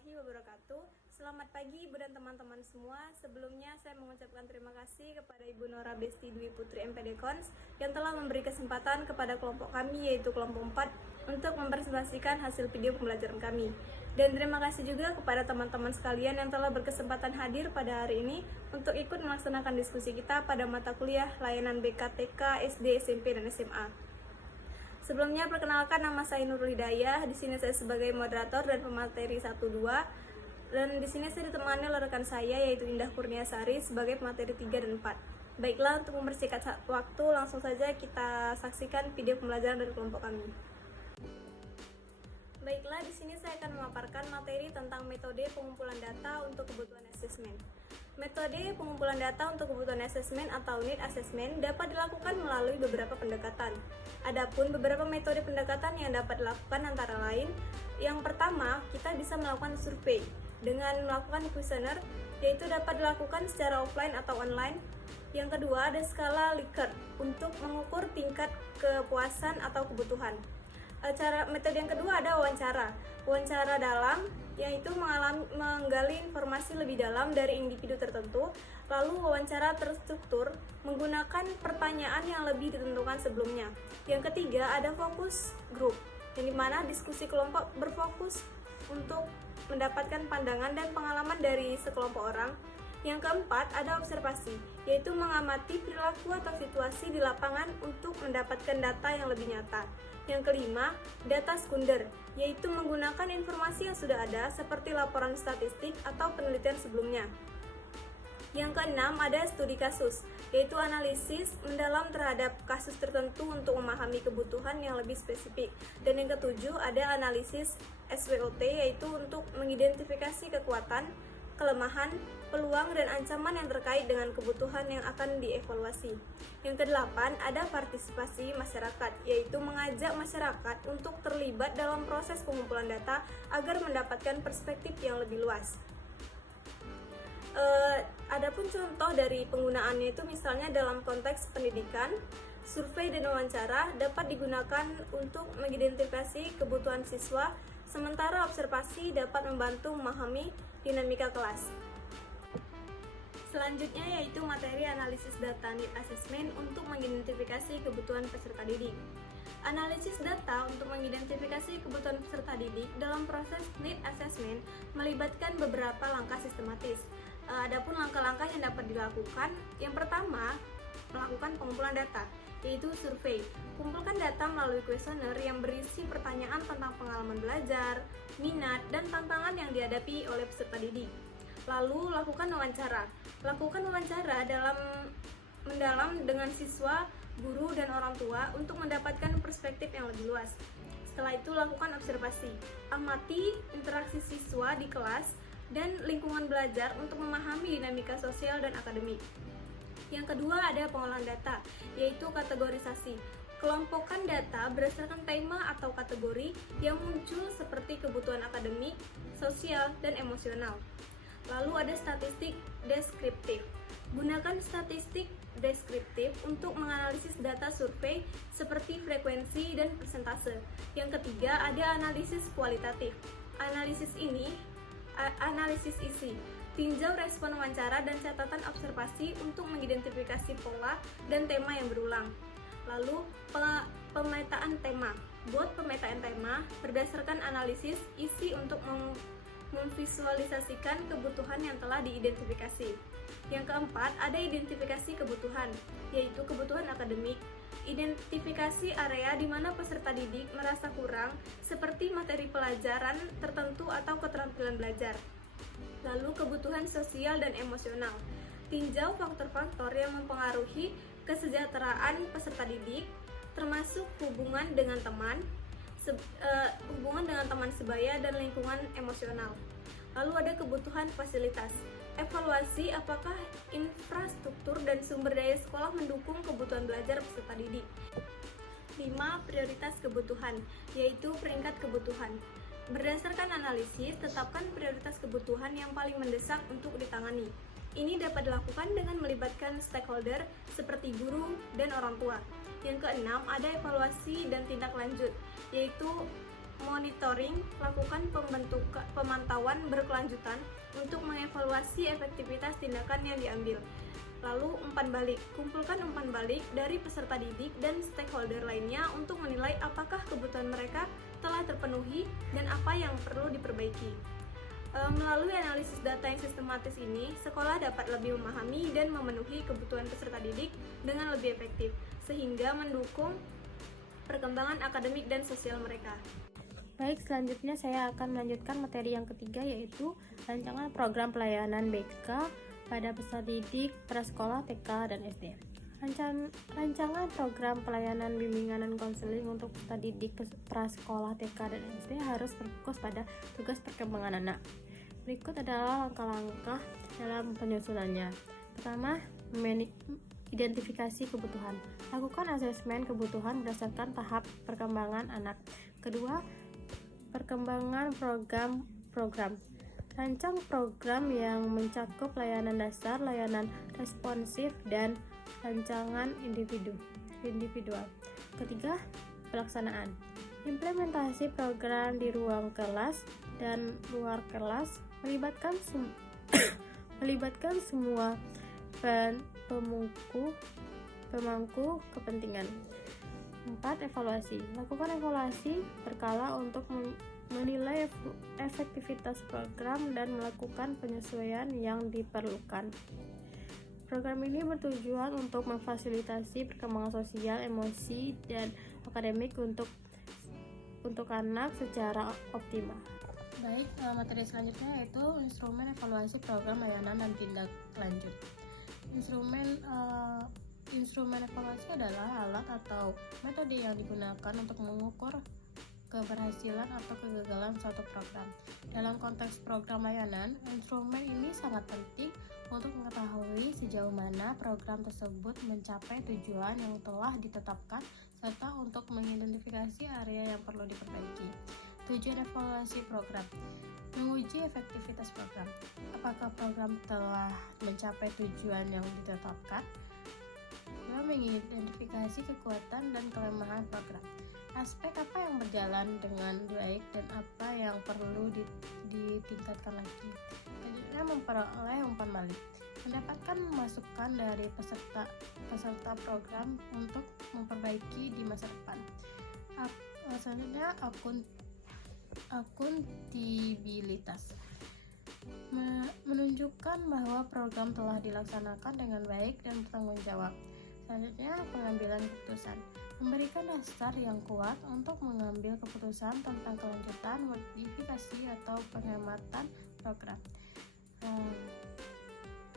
warahmatullahi wabarakatuh. Selamat pagi Ibu dan teman-teman semua. Sebelumnya saya mengucapkan terima kasih kepada Ibu Nora Besti Dwi Putri MPD Kons yang telah memberi kesempatan kepada kelompok kami, yaitu kelompok 4, untuk mempresentasikan hasil video pembelajaran kami. Dan terima kasih juga kepada teman-teman sekalian yang telah berkesempatan hadir pada hari ini untuk ikut melaksanakan diskusi kita pada mata kuliah layanan BK, TK, SD, SMP, dan SMA. Sebelumnya perkenalkan, nama saya Nurul Hidayah. Di sini saya sebagai moderator dan pemateri 1-2. Dan di sini saya ditemani oleh rekan saya yaitu Indah Kurniasari sebagai pemateri 3 dan 4. Baiklah, untuk mempersingkat waktu, langsung saja kita saksikan video pembelajaran dari kelompok kami. Baiklah, di sini saya akan memaparkan materi tentang metode pengumpulan data untuk kebutuhan asesmen. Metode pengumpulan data untuk kebutuhan asesmen atau need assessment dapat dilakukan melalui beberapa pendekatan. Adapun beberapa metode pendekatan yang dapat dilakukan antara lain, yang pertama, kita bisa melakukan survei dengan melakukan kuesioner, yaitu dapat dilakukan secara offline atau online. Yang kedua, ada skala Likert untuk mengukur tingkat kepuasan atau kebutuhan. Metode yang kedua ada wawancara dalam, yaitu menggali informasi lebih dalam dari individu tertentu. Lalu wawancara terstruktur menggunakan pertanyaan yang lebih ditentukan sebelumnya. Yang ketiga ada fokus grup, yang dimana diskusi kelompok berfokus untuk mendapatkan pandangan dan pengalaman dari sekelompok orang. Yang keempat ada observasi, yaitu mengamati perilaku atau situasi di lapangan untuk mendapatkan data yang lebih nyata. Yang kelima, data sekunder, yaitu menggunakan informasi yang sudah ada seperti laporan statistik atau penelitian sebelumnya. Yang keenam, ada studi kasus, yaitu analisis mendalam terhadap kasus tertentu untuk memahami kebutuhan yang lebih spesifik. Dan yang ketujuh, ada analisis SWOT, yaitu untuk mengidentifikasi kekuatan, kelemahan, peluang, dan ancaman yang terkait dengan kebutuhan yang akan dievaluasi. Yang kedelapan, ada partisipasi masyarakat, yaitu mengajak masyarakat untuk terlibat dalam proses pengumpulan data agar mendapatkan perspektif yang lebih luas. Adapun contoh dari penggunaannya itu misalnya dalam konteks pendidikan, survei dan wawancara dapat digunakan untuk mengidentifikasi kebutuhan siswa, sementara observasi dapat membantu memahami dinamika kelas. Selanjutnya yaitu materi analisis data need assessment untuk mengidentifikasi kebutuhan peserta didik. Analisis data untuk mengidentifikasi kebutuhan peserta didik dalam proses need assessment melibatkan beberapa langkah sistematis. Adapun langkah-langkah yang dapat dilakukan, yang pertama, melakukan pengumpulan data, yaitu survei. Kumpulkan data melalui kuesioner yang berisi pertanyaan tentang pengalaman belajar, minat, dan tantangan yang dihadapi oleh peserta didik. Lalu, lakukan wawancara. Lakukan wawancara mendalam dengan siswa, guru, dan orang tua untuk mendapatkan perspektif yang lebih luas. Setelah itu, lakukan observasi. Amati interaksi siswa di kelas dan lingkungan belajar untuk memahami dinamika sosial dan akademik. Yang kedua ada pengolahan data, yaitu kategorisasi. Kelompokkan data berdasarkan tema atau kategori yang muncul seperti kebutuhan akademik, sosial, dan emosional. Lalu ada statistik deskriptif. Gunakan statistik deskriptif untuk menganalisis data survei seperti frekuensi dan persentase. Yang ketiga ada analisis kualitatif. Analisis isi. Tinjau respon wawancara dan catatan observasi untuk mengidentifikasi pola dan tema yang berulang. Lalu, pemetaan tema. Buat pemetaan tema berdasarkan analisis isi untuk memvisualisasikan kebutuhan yang telah diidentifikasi. Yang keempat, ada identifikasi kebutuhan, yaitu kebutuhan akademik. Identifikasi area di mana peserta didik merasa kurang, seperti materi pelajaran tertentu atau keterampilan belajar. Lalu kebutuhan sosial dan emosional. Tinjau faktor-faktor yang mempengaruhi kesejahteraan peserta didik, termasuk hubungan dengan teman sebaya dan lingkungan emosional. Lalu ada kebutuhan fasilitas. Evaluasi apakah infrastruktur dan sumber daya sekolah mendukung kebutuhan belajar peserta didik. 5. Prioritas kebutuhan, yaitu peringkat kebutuhan. Berdasarkan analisis, tetapkan prioritas kebutuhan yang paling mendesak untuk ditangani. Ini dapat dilakukan dengan melibatkan stakeholder seperti guru dan orang tua. Yang keenam, ada evaluasi dan tindak lanjut, yaitu Monitoring, lakukan pemantauan berkelanjutan untuk mengevaluasi efektivitas tindakan yang diambil. Lalu umpan balik, kumpulkan umpan balik dari peserta didik dan stakeholder lainnya untuk menilai apakah kebutuhan mereka telah terpenuhi dan apa yang perlu diperbaiki. Melalui analisis data yang sistematis ini, sekolah dapat lebih memahami dan memenuhi kebutuhan peserta didik dengan lebih efektif, sehingga mendukung perkembangan akademik dan sosial mereka. Baik, selanjutnya saya akan melanjutkan materi yang ketiga, yaitu rancangan program pelayanan BK pada peserta didik prasekolah, TK, dan SD. Rancangan program pelayanan bimbingan dan konseling untuk peserta didik prasekolah, TK, dan SD harus berfokus pada tugas perkembangan anak. Berikut adalah langkah-langkah dalam penyusunannya. Pertama, identifikasi kebutuhan. Lakukan asesmen kebutuhan berdasarkan tahap perkembangan anak. Kedua, perkembangan program. Rancang program yang mencakup layanan dasar, layanan responsif, dan rancangan individual. Ketiga, pelaksanaan. Implementasi program di ruang kelas dan luar kelas melibatkan semua pemangku kepentingan. 4. Evaluasi. Lakukan evaluasi berkala untuk menilai efektivitas program dan melakukan penyesuaian yang diperlukan. Program ini bertujuan untuk memfasilitasi perkembangan sosial, emosi, dan akademik untuk anak secara optimal. Baik, materi selanjutnya yaitu instrumen evaluasi program layanan dan tindak lanjut. Instrumen evaluasi adalah alat atau metode yang digunakan untuk mengukur keberhasilan atau kegagalan suatu program. Dalam konteks program layanan, instrumen ini sangat penting untuk mengetahui sejauh mana program tersebut mencapai tujuan yang telah ditetapkan serta untuk mengidentifikasi area yang perlu diperbaiki. Tujuan evaluasi program: menguji efektivitas program. Apakah program telah mencapai tujuan yang ditetapkan? Mengidentifikasi kekuatan dan kelemahan program. Aspek apa yang berjalan dengan baik dan apa yang perlu ditingkatkan lagi. Selanjutnya, memperoleh umpan balik. Mendapatkan masukan dari peserta program untuk memperbaiki di masa depan. Selanjutnya, akuntabilitas. Menunjukkan bahwa program telah dilaksanakan dengan baik dan bertanggung jawab. Selanjutnya, pengambilan keputusan. Memberikan dasar yang kuat untuk mengambil keputusan tentang kelanjutan, modifikasi, atau penghematan program.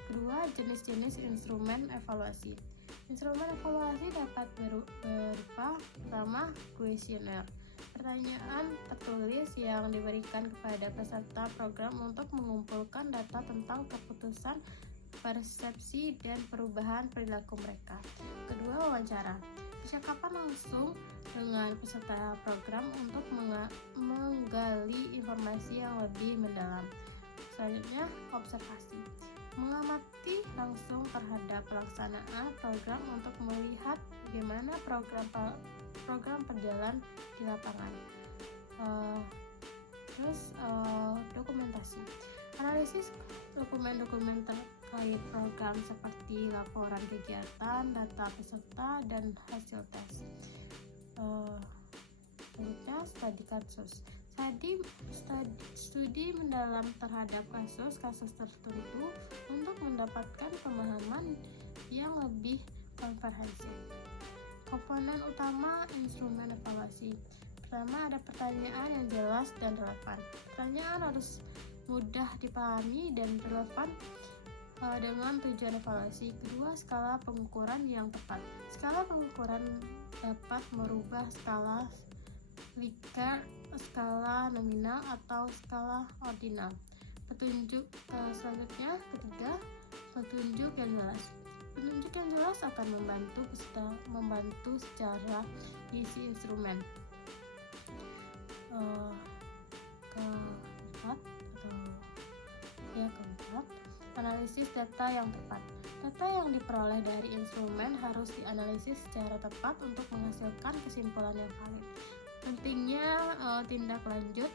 Kedua, jenis-jenis instrumen evaluasi. Instrumen evaluasi dapat berupa: pertama, kuesioner. Pertanyaan tertulis yang diberikan kepada peserta program untuk mengumpulkan data tentang keputusan, persepsi, dan perubahan perilaku mereka. Kedua, wawancara. Percakapan langsung dengan peserta program untuk menggali informasi yang lebih mendalam. Selanjutnya, observasi. Mengamati langsung terhadap pelaksanaan program untuk melihat bagaimana program berjalan di lapangan. Dokumentasi. Analisis dokumen-dokumen terkait program seperti laporan kegiatan, data peserta, dan hasil tes. Selanjutnya, studi kasus. Studi mendalam terhadap kasus-kasus tertentu untuk mendapatkan pemahaman yang lebih komprehensif. Komponen utama instrumen evaluasi. Pertama, ada pertanyaan yang jelas dan relevan. Pertanyaan harus mudah dipahami dan relevan dengan tujuan evaluasi. Kedua, skala pengukuran yang tepat. Skala pengukuran dapat merubah skala Likert, skala nominal, atau skala ordinal. Petunjuk selanjutnya, ketiga, petunjuk yang jelas. Petunjuk yang jelas akan membantu secara isi instrumen. Keempat, analisis data yang tepat. Data yang diperoleh dari instrumen harus dianalisis secara tepat untuk menghasilkan kesimpulan yang valid. Pentingnya tindak lanjut.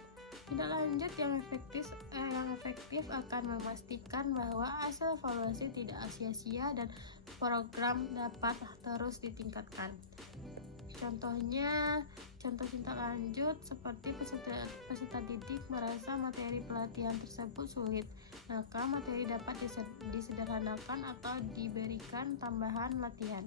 Tindak lanjut yang efektif akan memastikan bahwa hasil evaluasi tidak sia-sia dan program dapat terus ditingkatkan. Contoh tindak lanjut seperti peserta didik merasa materi pelatihan tersebut sulit, maka materi dapat disederhanakan atau diberikan tambahan latihan.